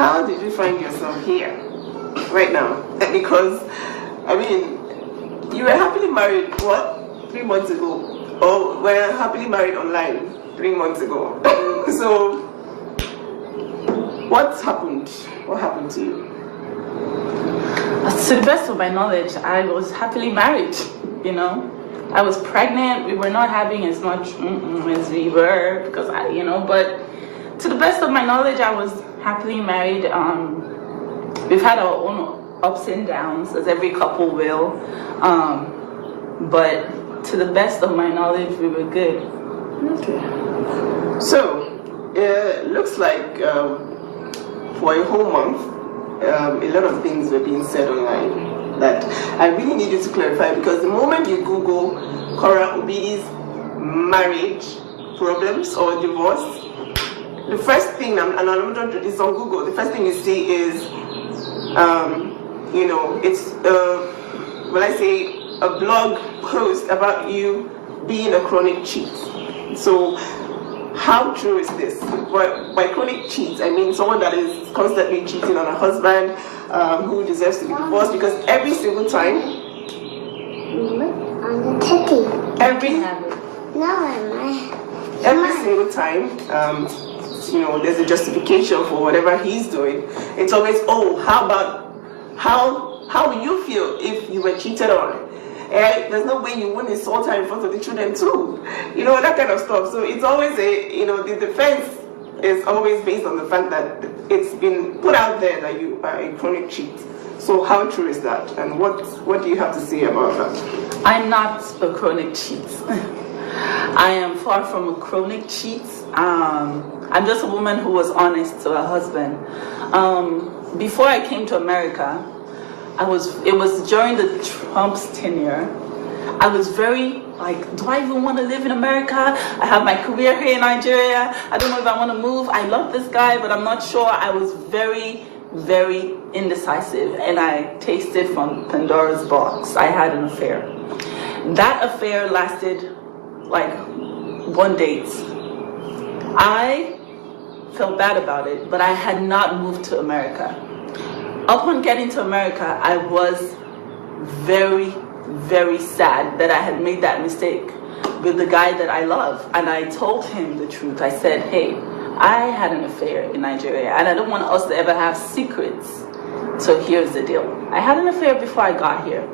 how did you find yourself here right now? Because, I mean, you were happily married, what, 3 months ago? Or were happily married online 3 months ago? So, what happened? What happened to you? To the best of my knowledge, I was happily married, you know. I was pregnant. We were not having as much as we were because but to the best of my knowledge, I was happily married. We've had our own ups and downs, as every couple will. But to the best of my knowledge, we were good. Okay. So, it looks like for a whole month, a lot of things were being said online that I really need you to clarify, because the moment you Google Korra Obidi's marriage problems or divorce, the first thing, and I'm not it's on Google, the first thing you see is, it's, when I say a blog post about you being a chronic cheat. So, how true is this? By chronic cheat, I mean someone that is constantly cheating on a husband who deserves to be divorced, because every single time, on the titty. every single time, there's a justification for whatever he's doing. It's always, how will you feel if you were cheated on? There's no way you wouldn't insult her in front of the children too. That kind of stuff. So it's always the defense is always based on the fact that it's been put out there that you are a chronic cheat. So how true is that? And what do you have to say about that? I'm not a chronic cheat. I am far from a chronic cheat. I'm just a woman who was honest to her husband. Before I came to America, it was during the Trump's tenure. I was very do I even want to live in America? I have my career here in Nigeria. I don't know if I want to move. I love this guy, but I'm not sure. I was very, very indecisive, and I tasted from Pandora's box. I had an affair. That affair lasted one date. I felt bad about it, but I had not moved to America. Upon getting to America, I was very, very sad that I had made that mistake with the guy that I love. And I told him the truth. I said, hey, I had an affair in Nigeria, and I don't want us to ever have secrets. So here's the deal. I had an affair before I got here.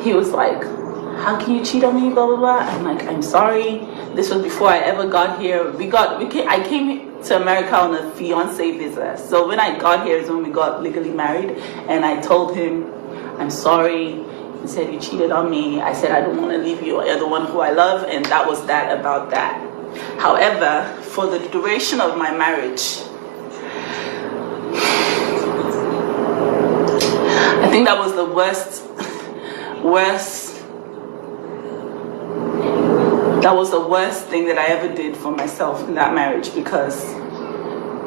He was like, how can you cheat on me, blah, blah, blah. I'm like, I'm sorry. This was before I ever got here. I came to America on a fiancé visa. So when I got here is when we got legally married. And I told him, I'm sorry. He said, you cheated on me. I said, I don't want to leave you. You're the one who I love. And that was that about that. However, for the duration of my marriage, I think that was the worst. That was the worst thing that I ever did for myself in that marriage, because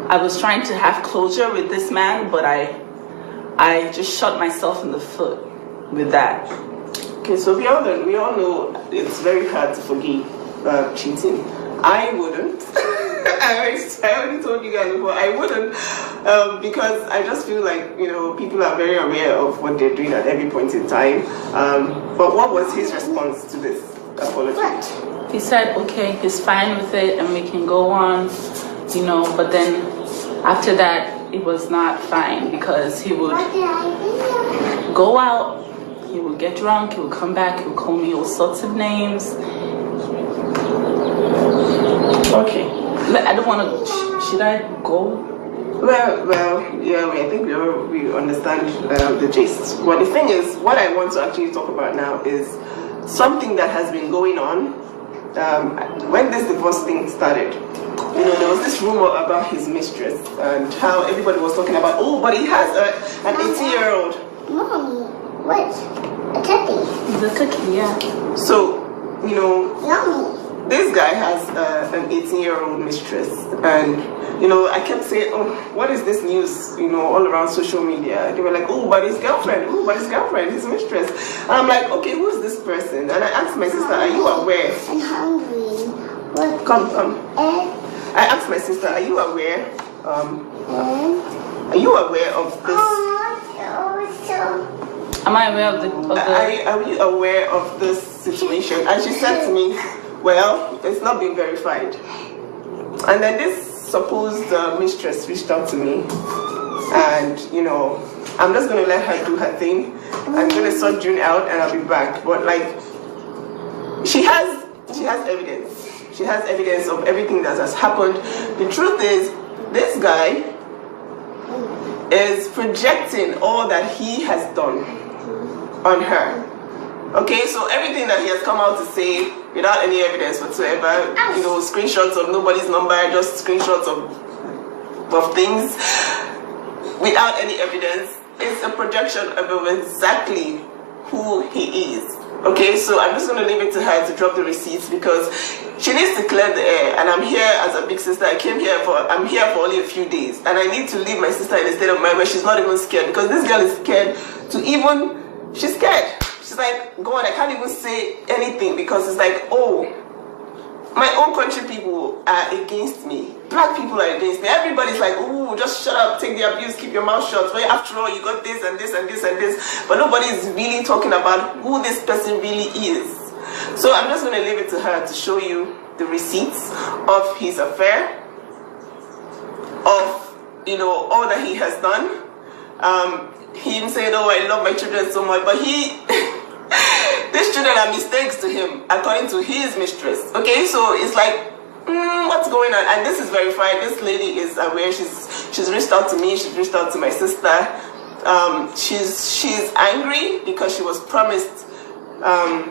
I was trying to have closure with this man, but I just shot myself in the foot with that. Okay, so we all know it's very hard to forgive cheating. I wouldn't. I already told you guys before, I wouldn't, because I just feel like, people are very aware of what they're doing at every point in time. But what was his response to this apology? He said, okay, he's fine with it and we can go on, but then after that, it was not fine, because he would go out, he would get drunk, he would come back, he would call me all sorts of names. Okay. I don't want to, should I go? Well, yeah, I think we understand the gist. Well, the thing is, what I want to actually talk about now is something that has been going on. When this divorce thing started, there was this rumor about his mistress and how everybody was talking about, but he has an 18-year-old. Mommy, what? A cookie? The cookie, yeah. So, Mommy. This guy has an 18-year-old mistress, and I kept saying, what is this news, all around social media? They were like, but his girlfriend, his mistress. And I'm like, okay, who's this person? And I asked my sister, are you aware? I'm hungry. What? Come. I asked my sister, are you aware Are you aware of this? Am I aware of the? Are you aware of this situation? And she said to me, well, it's not been verified. And then this supposed mistress reached out to me, and I'm just gonna let her do her thing. I'm gonna sort June out, and I'll be back. But like, she has evidence. She has evidence of everything that has happened. The truth is, this guy is projecting all that he has done on her. Okay, so everything that he has come out to say without any evidence whatsoever, screenshots of nobody's number, just screenshots of things without any evidence, it's a projection of exactly who he is. Okay, so I'm just going to leave it to her to drop the receipts because she needs to clear the air, and I'm here as a big sister. I'm here for only a few days, and I need to leave my sister in a state of mind where she's not even scared, because this girl is scared she's scared. She's like, God, I can't even say anything because it's like, oh, my own country people are against me. Black people are against me. Everybody's like, oh, just shut up, take the abuse, keep your mouth shut. Well, after all, you got this and this and this and this. But nobody is really talking about who this person really is. So I'm just going to leave it to her to show you the receipts of his affair, of, all that he has done. He even said, oh, I love my children so much. But these children are mistakes to him, according to his mistress. Okay, so it's like, what's going on? And this is verified. This lady is aware. She's reached out to me. She's reached out to my sister. She's angry because she was promised love.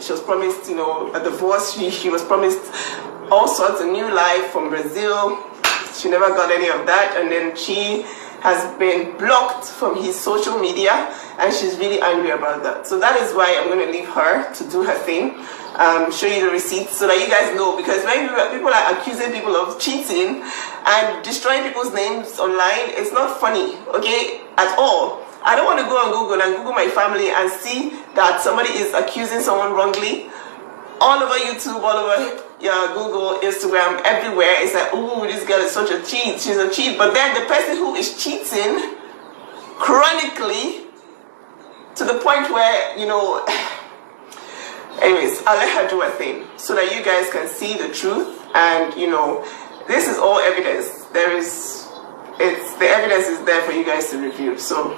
She was promised, a divorce. She was promised all sorts of new life from Brazil. She never got any of that, and then she has been blocked from his social media, and she's really angry about that. So that is why I'm going to leave her to do her thing, show you the receipts so that you guys know, because when people are accusing people of cheating and destroying people's names online, it's not funny, okay, at all. I don't want to go on Google and Google my family and see that somebody is accusing someone wrongly. All over YouTube, all over Google, Instagram, everywhere, it's like, oh, this girl is such a cheat, she's a cheat. But then the person who is cheating chronically to the point where, anyways, I'll let her do her thing so that you guys can see the truth. And, this is all evidence. The evidence is there for you guys to review. So